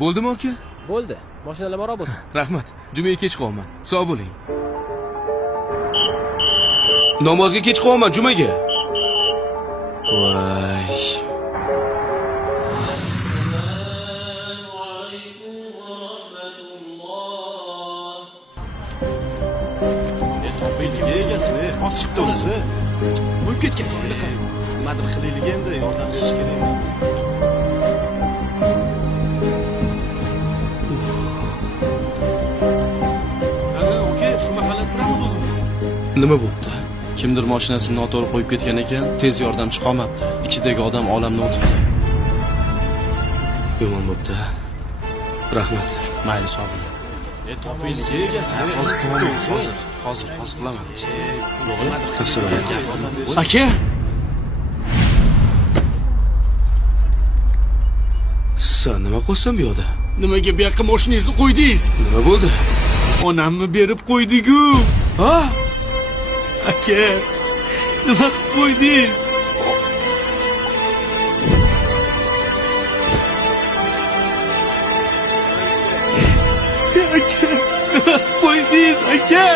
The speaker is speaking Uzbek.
Bo'ldimi aka? Bo'ldi. Mashinalar bor bo'lsin. Rahmat. Jumaga kech qolman. Sog' bo'ling. Namozga kech qolman jumaga. Voy. Egasi, hozir chiqdi o'zi. Qo'yib ketgan. Nimadir qilaylik endi, yordam berish kerak. Oka, shu mahallada turamiz o'zimiz. Nima bo'pti? Kimdir mashinasini noto'g'ri qo'yib ketgan ekan, tez yordam chiqolmabdi. Ichidagi odam olamni o'tibdi. Yomon bo'pti. Rahmat. Mayli, sog' bo'ling. Topingiz egasi. Hozir qilaman, hozir qilaman. Aka! Sen nima qilsan bu yoqda? Nimaga bu yoqqa mashinangizni qo'ydingiz? Nima bo'ldi? Onamni berib qo'ydik-ku. Ha? Aka, nima qilib qo'ydingiz? Aka, nima qilib qo'ydingiz, aka?